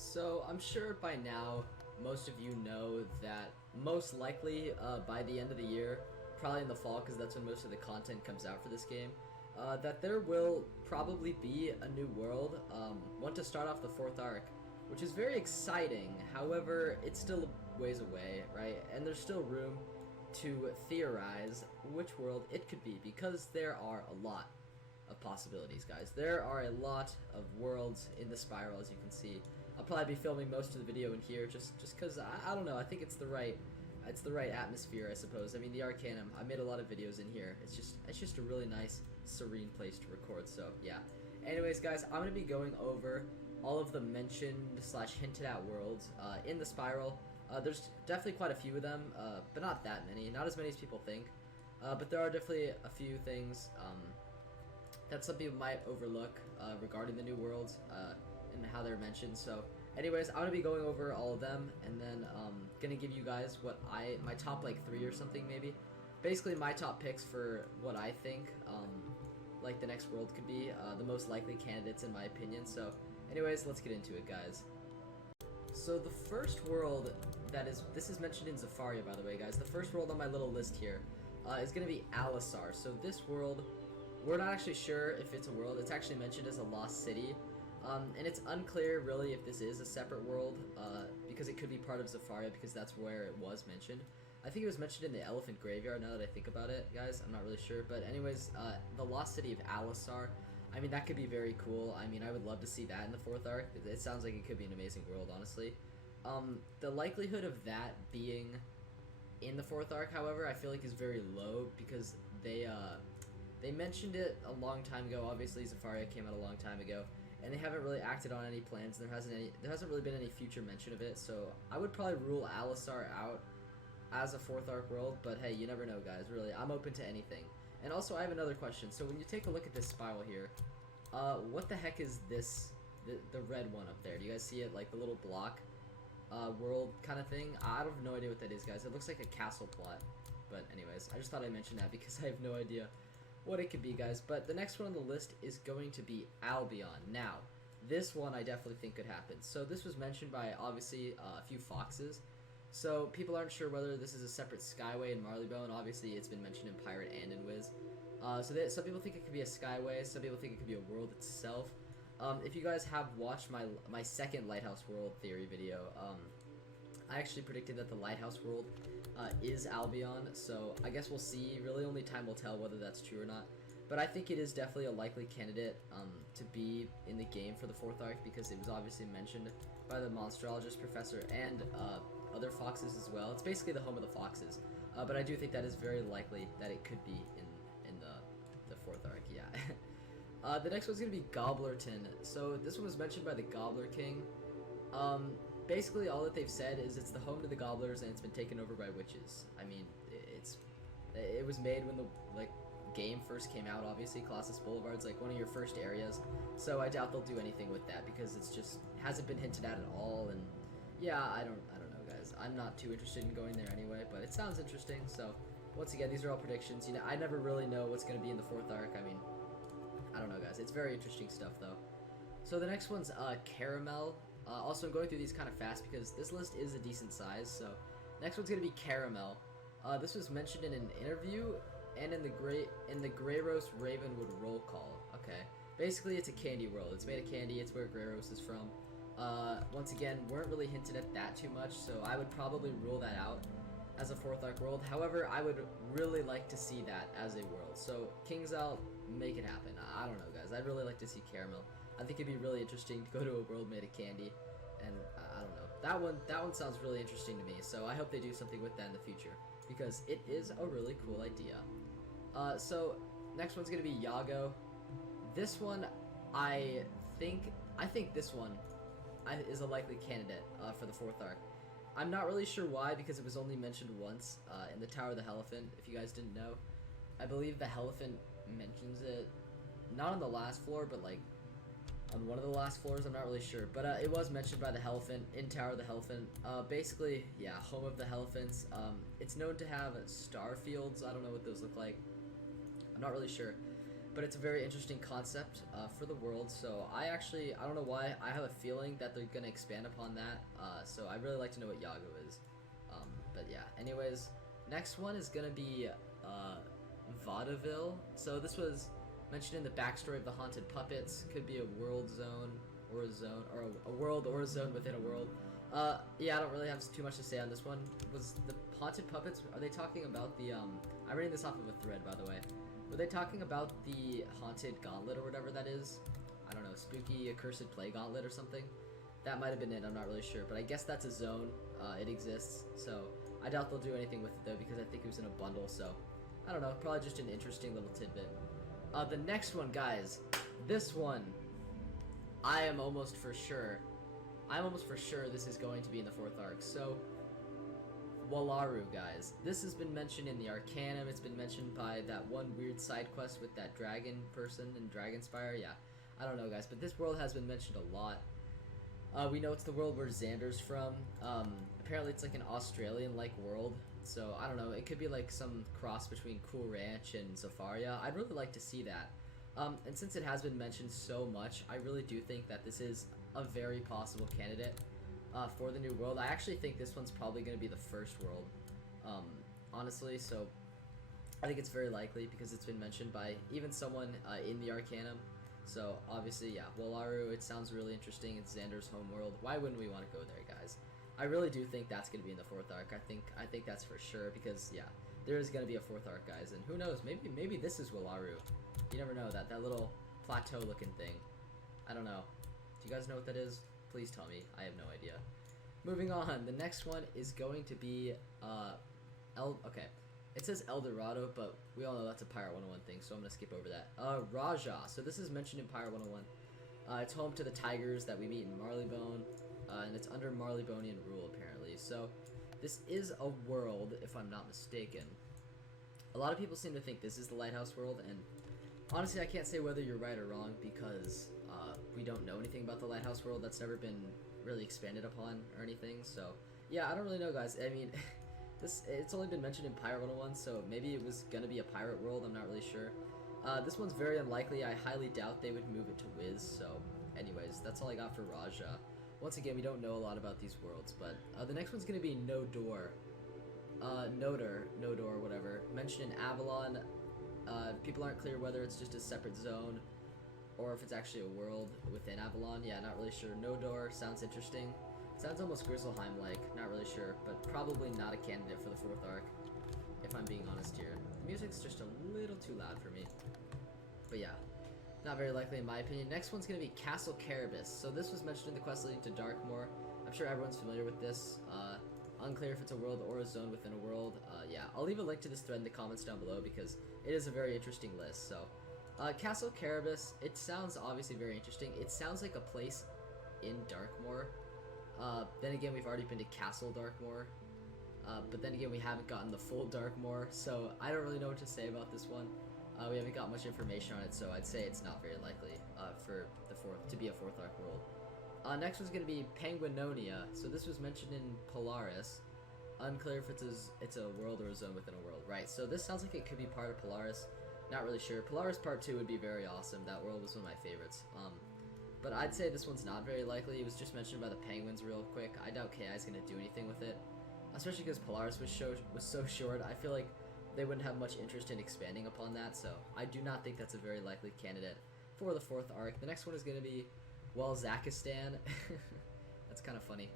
So I'm sure by now most of you know that most likely by the end of the year, probably in the fall because that's when most of the content comes out for this game, that there will probably be a new world, one to start off the fourth arc, which is very exciting. However, it's still ways away, right? And there's still room to theorize which world it could be because there are a lot of possibilities, guys. There are a lot of worlds in the spiral, as you can see. I'll probably be filming most of the video in here just because I don't know, I think it's the right atmosphere, I suppose. I mean, the Arcanum, I made a lot of videos in here. It's just a really nice, serene place to record, so yeah. Anyways, guys, I'm going to be going over all of the mentioned slash hinted at worlds in the spiral. There's definitely quite a few of them, but not that many, not as many as people think. But there are definitely a few things that some people might overlook regarding the new worlds and how they're mentioned. So anyways, I'm gonna be going over all of them and then gonna give you guys what my top like 3 or something, maybe basically my top picks for what I think like the next world could be, the most likely candidates in my opinion. So anyways, let's get into it, guys. So the first world this is mentioned in Zafaria, by the way, guys. The first world on my little list here is gonna be Alisar. So this world, we're not actually sure if it's a world. It's actually mentioned as a lost city. And it's unclear really if this is a separate world, because it could be part of Zafaria because that's where it was mentioned. I think it was mentioned in the Elephant Graveyard now that I think about it, guys. I'm not really sure. But anyways, the lost city of Alisar, I mean, that could be very cool. I mean, I would love to see that in the fourth arc. It sounds like it could be an amazing world, honestly. The likelihood of that being in the fourth arc, however, I feel like is very low because they mentioned it a long time ago. Obviously, Zafaria came out a long time ago, and they haven't really acted on any plans. There hasn't really been any future mention of it. So I would probably rule Alisar out as a fourth arc world. But hey, you never know, guys. Really, I'm open to anything. And also, I have another question. So when you take a look at this spiral here, what the heck is this? The red one up there? Do you guys see it? Like the little block world kind of thing? I have no idea what that is, guys. It looks like a castle plot. But anyways, I just thought I'd mention that because I have no idea what it could be, guys. But the next one on the list is going to be Albion. Now, this one I definitely think could happen. So this was mentioned by, obviously, a few foxes. So people aren't sure whether this is a separate Skyway in Marleybone. Obviously, it's been mentioned in Pirate and in Wiz. Some people think it could be a Skyway. Some people think it could be a world itself. If you guys have watched my second Lighthouse World theory video, I actually predicted that the Lighthouse World is Albion, so I guess we'll see. Really, only time will tell whether that's true or not. But I think it is definitely a likely candidate to be in the game for the fourth arc because it was obviously mentioned by the monsterologist professor and other foxes as well. It's basically the home of the foxes, but I do think that is very likely that it could be in the fourth arc. Yeah. The next one's gonna be Gobblerton. So this one was mentioned by the Gobbler King. Basically, all that they've said is it's the home to the gobblers and it's been taken over by witches. I mean, it was made when the game first came out. Obviously, Colossus Boulevard's like one of your first areas, so I doubt they'll do anything with that because it's just hasn't been hinted at all. And yeah, I don't know, guys. I'm not too interested in going there anyway, but it sounds interesting. So once again, these are all predictions. You know, I never really know what's going to be in the fourth arc. I mean, I don't know, guys. It's very interesting stuff though. So the next one's Caramel. Also, I'm going through these kind of fast because this list is a decent size. So, next one's gonna be Caramel. This was mentioned in an interview and in the Grey Roast Ravenwood roll call. Okay, basically it's a candy world. It's made of candy. It's where Grey Roast is from. Once again, weren't really hinted at that too much, so I would probably rule that out as a fourth arc world. However, I would really like to see that as a world. So, King's Out, make it happen. I don't know, guys. I'd really like to see Caramel. I think it'd be really interesting to go to a world made of candy, and I don't know. That one sounds really interesting to me. So I hope they do something with that in the future because it is a really cool idea. So next one's gonna be Yago. This one, I think this one is a likely candidate for the fourth arc. I'm not really sure why because it was only mentioned once in the Tower of the Elephant. If you guys didn't know, I believe the Elephant mentions it, not on the last floor, but like on one of the last floors. I'm not really sure, but it was mentioned by the Elephant in Tower of the Elephant. Basically, yeah, home of the Elephants. It's known to have star fields. I don't know what those look like. I'm not really sure. but it's a very interesting concept for the world. So I don't know why, I have a feeling that they're gonna expand upon that. So I really like to know what Yago is. But yeah, anyways, next one is gonna be Vaudeville. So this was mentioned in the backstory of the haunted puppets. Could be a world zone or a zone, or a world or a zone within a world. Yeah, I don't really have too much to say on this one. Was the haunted puppets, are they talking about the, I'm reading this off of a thread, by the way. Were they talking about the haunted gauntlet or whatever that is? I don't know, spooky accursed play gauntlet or something? That might have been it, I'm not really sure, but I guess that's a zone, it exists, so I doubt they'll do anything with it though, because I think it was in a bundle, so I don't know, probably just an interesting little tidbit. The next one, guys, this one, I'm almost for sure this is going to be in the 4th arc. So, Walaru, guys. This has been mentioned in the Arcanum. It's been mentioned by that one weird side quest with that dragon person in Dragonspire. Yeah, I don't know, guys, but this world has been mentioned a lot. We know it's the world where Xander's from. Apparently it's like an Australian-like world. So, I don't know, it could be like some cross between Cool Ranch and Zafaria. I'd really like to see that. And since it has been mentioned so much, I really do think that this is a very possible candidate for the new world. I actually think this one's probably going to be the first world, honestly, so I think it's very likely because it's been mentioned by even someone in the Arcanum. So obviously, yeah, Walaru, it sounds really interesting. It's Xander's home world. Why wouldn't we want to go there, guys? I really do think that's going to be in the 4th arc. I think that's for sure because, yeah, there is going to be a 4th arc, guys, and who knows, maybe this is Walaru. You never know, that little plateau looking thing. I don't know. Do you guys know what that is? Please tell me. I have no idea. Moving on, the next one is going to be, okay. It says El Dorado, but we all know that's a Pirate 101 thing, so I'm gonna skip over that. Raja. So this is mentioned in Pirate 101. It's home to the tigers that we meet in Marleybone, and it's under Marleybonian rule, apparently. So this is a world, if I'm not mistaken. A lot of people seem to think this is the Lighthouse world, and honestly, I can't say whether you're right or wrong because we don't know anything about the Lighthouse world. That's never been really expanded upon or anything. So, yeah, I don't really know, guys. I mean, it's only been mentioned in Pirate 101, so maybe it was going to be a pirate world. I'm not really sure. This one's very unlikely. I highly doubt they would move it to Wiz. So, anyways, that's all I got for Raja. Once again, we don't know a lot about these worlds, but the next one's going to be Nodor. Nodor, whatever. Mentioned in Avalon. People aren't clear whether it's just a separate zone or if it's actually a world within Avalon. Yeah, not really sure. Nodor sounds interesting. Sounds almost Grizzleheim-like. Not really sure, but probably not a candidate for the 4th arc, if I'm being honest here. The music's just a little too loud for me. But yeah, not very likely in my opinion. Next one's going to be Castle Caribus. So this was mentioned in the quest leading to Darkmoor. I'm sure everyone's familiar with this. Unclear if it's a world or a zone within a world. Yeah, I'll leave a link to this thread in the comments down below because it is a very interesting list. So, Castle Caribus, it sounds obviously very interesting. It sounds like a place in Darkmoor. Then again, we've already been to Castle Darkmoor. But then again, we haven't gotten the full Darkmoor, so I don't really know what to say about this one. We haven't got much information on it, so I'd say it's not very likely for to be a 4th arc world. Next one's going to be Penguinonia. So this was mentioned in Polaris. Unclear if it's a world or a zone within a world. Right, so this sounds like it could be part of Polaris. Not really sure. Polaris Part 2 would be very awesome. That world was one of my favorites. But I'd say this one's not very likely. It was just mentioned by the Penguins real quick. I doubt KI is going to do anything with it. Especially because Polaris was so short. I feel like they wouldn't have much interest in expanding upon that. So I do not think that's a very likely candidate for the 4th arc. The next one is going to be, well, Zakistan. That's kind of funny.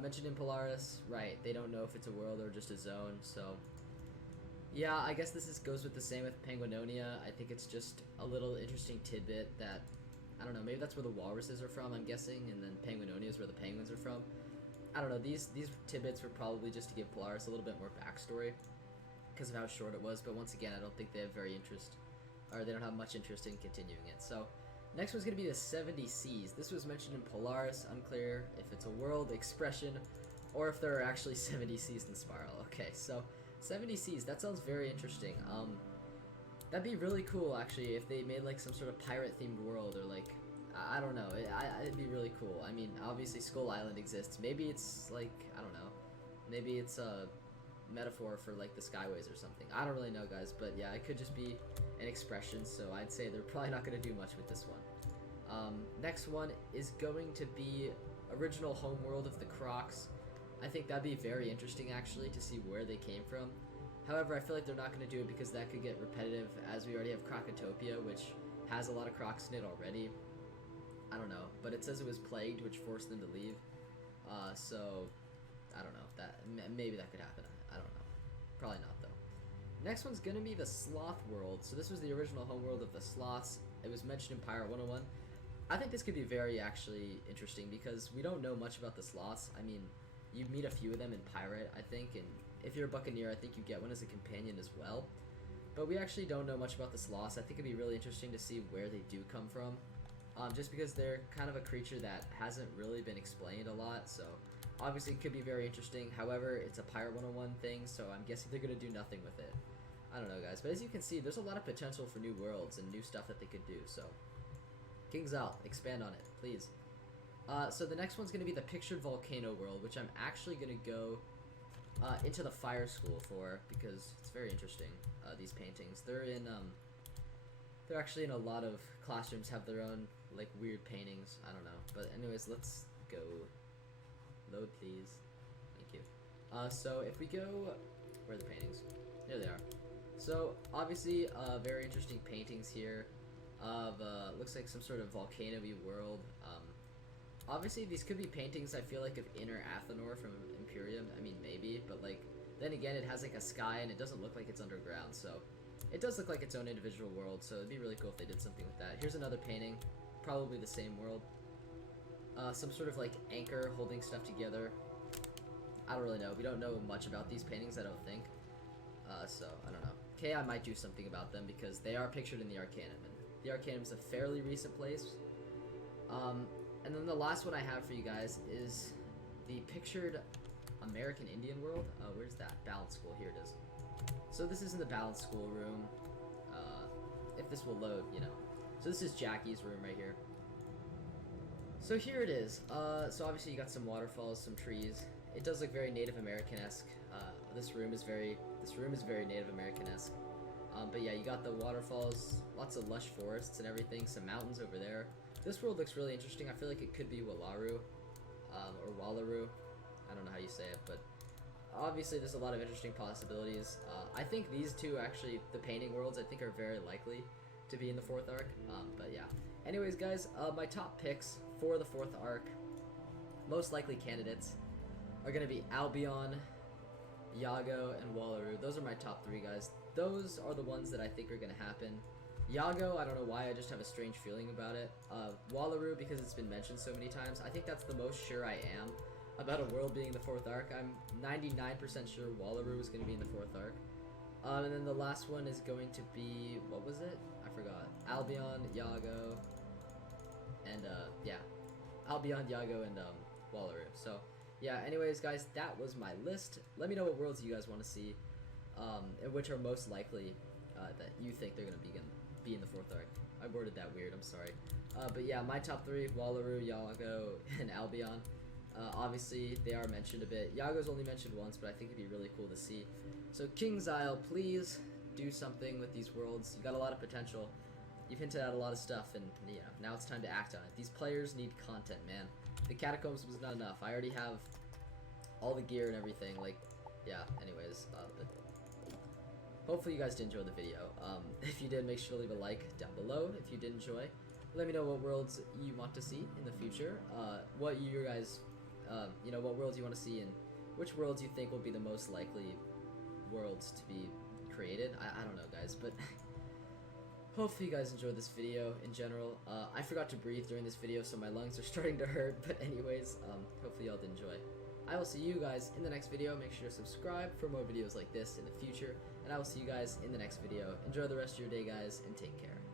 Mentioned in Polaris, right, they don't know if it's a world or just a zone, so yeah, I guess this goes with the same with Penguinonia. I think it's just a little interesting tidbit that, I don't know, maybe that's where the walruses are from, I'm guessing, and then Penguinonia is where the penguins are from. I don't know, these tidbits were probably just to give Polaris a little bit more backstory because of how short it was, but once again, I don't think they have they don't have much interest in continuing it. So next one's going to be the 70 Seas. This was mentioned in Polaris. Unclear if it's a world expression or if there are actually 70 seas in Spiral. Okay, so 70 Seas, that sounds very interesting. That'd be really cool, actually, if they made like some sort of pirate-themed world or like, I don't know. It'd be really cool. I mean, obviously Skull Island exists. Maybe it's like, I don't know. Maybe it's metaphor for like the skyways or something. I don't really know, guys, but yeah, it could just be an expression, so I'd say they're probably not going to do much with this one. Next one is going to be original homeworld of the Crocs. I think that'd be very interesting, actually, to see where they came from. However, I feel like they're not going to do it because that could get repetitive, as we already have Crocotopia, which has a lot of Crocs in it already. I don't know, but it says it was plagued, which forced them to leave. So, I don't know. Maybe that could happen. I don't know. Probably not, though. Next one's going to be the Sloth World. So this was the original homeworld of the Sloths. It was mentioned in Pirate 101. I think this could be very, actually, interesting because we don't know much about the Sloths. I mean, you meet a few of them in Pirate, I think, and if you're a Buccaneer, I think you get one as a companion as well. But we actually don't know much about the Sloths. I think it'd be really interesting to see where they do come from. Just because they're kind of a creature that hasn't really been explained a lot, so obviously it could be very interesting. However, it's a Pirate 101 thing, so I'm guessing they're going to do nothing with it. I don't know, guys, but as you can see, there's a lot of potential for new worlds and new stuff that they could do, so King's Isle, expand on it, please. So the next one's going to be the Pictured Volcano World, which I'm actually going to go into the fire school for, because it's very interesting, these paintings. They're actually in a lot of classrooms, have their own, like, weird paintings. I don't know. But anyways, let's go. Load, please. Thank you. So if we go... Where are the paintings? There they are. So, obviously, very interesting paintings here of, looks like some sort of volcano-y world. Obviously, these could be paintings, I feel like, of Inner Athenor from Imperium. I mean, maybe, but, like, then again, it has, like, a sky, and it doesn't look like it's underground, so... It does look like its own individual world, so it'd be really cool if they did something with that. Here's another painting, probably the same world. Some sort of, like, anchor holding stuff together. I don't really know. We don't know much about these paintings, I don't think. So, I don't know. Okay, I might do something about them because they are pictured in the Arcanum, and the Arcanum is a fairly recent place. And then the last one I have for you guys is the pictured American Indian world. Where's that? Balance School. Here it is. So this is in the Balance School room. If this will load, you know. So this is Jackie's room right here. So here it is. So obviously you got some waterfalls, some trees. It does look very Native American-esque. This room is very Native American-esque. But yeah, you got the waterfalls, lots of lush forests and everything, some mountains over there. This world looks really interesting. I feel like it could be Wallaroo, or Wallaroo. I don't know how you say it, but obviously there's a lot of interesting possibilities. I think these two, actually, the painting worlds, I think are very likely to be in the 4th arc. But yeah. Anyways, guys, my top picks for the 4th arc, most likely candidates, are going to be Albion, Yago, and Wallaroo. Those are my top 3, guys. Those are the ones that I think are going to happen. Yago, I don't know why, I just have a strange feeling about it. Wallaroo, because it's been mentioned so many times. I think that's the most sure I am about a world being the 4th arc. I'm 99% sure Wallaroo is going to be in the 4th arc. And then the last one is going to be, what was it? I forgot. Albion, Yago, and, yeah. Albion, Yago, and, Wallaroo. So, yeah, anyways, guys, that was my list. Let me know what worlds you guys want to see, and which are most likely, that you think they're going to be in the 4th arc. I worded that weird, I'm sorry. But yeah, my top 3, Wallaroo, Yago, and Albion. Obviously, they are mentioned a bit. Yago's only mentioned once, but I think it'd be really cool to see. So, King's Isle, please do something with these worlds. You've got a lot of potential. You've hinted at a lot of stuff, and yeah, now it's time to act on it. These players need content, man. The Catacombs was not enough. I already have all the gear and everything. Like, yeah, anyways. But hopefully you guys did enjoy the video. If you did, make sure to leave a like down below if you did enjoy. Let me know what worlds you want to see in the future. What you guys... you know, what worlds you want to see and which worlds you think will be the most likely worlds to be created. I don't know, guys, but hopefully you guys enjoyed this video in general. I forgot to breathe during this video, so my lungs are starting to hurt, but anyways, hopefully y'all did enjoy. I will see you guys in the next video. Make sure to subscribe for more videos like this in the future, and I will see you guys in the next video. Enjoy the rest of your day, guys, and take care.